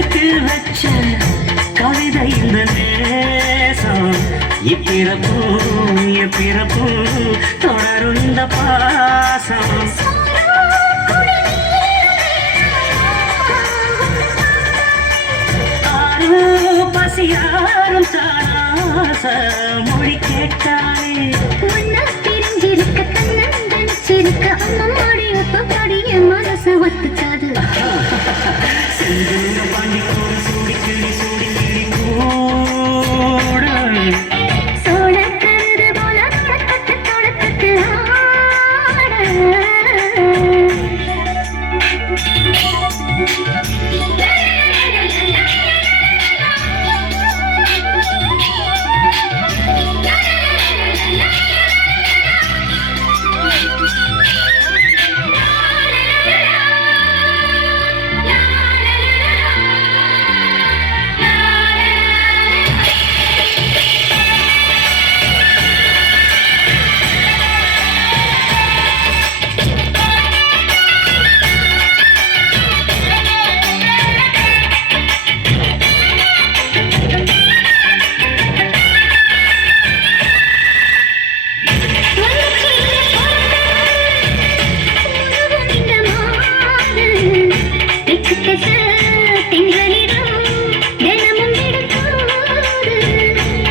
கருத்து வச்ச கவிதை இந்த நேசம். இப்பிறப்பும் இப்பிறப்பும் தொடரும் இந்த பாசம். பசியாரும் தானாச மொழி கேட்டாலே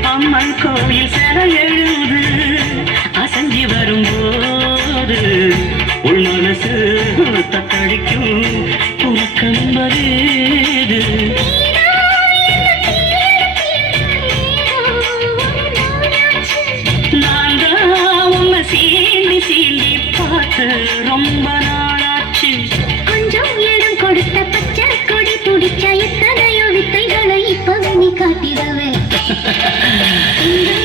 அம்மன் கோவில் சில எழுது அசஞ்சி வரும்போது உள் மனசு தத்தளிக்கும் உறக்கம் வருது. காட்டிடவே.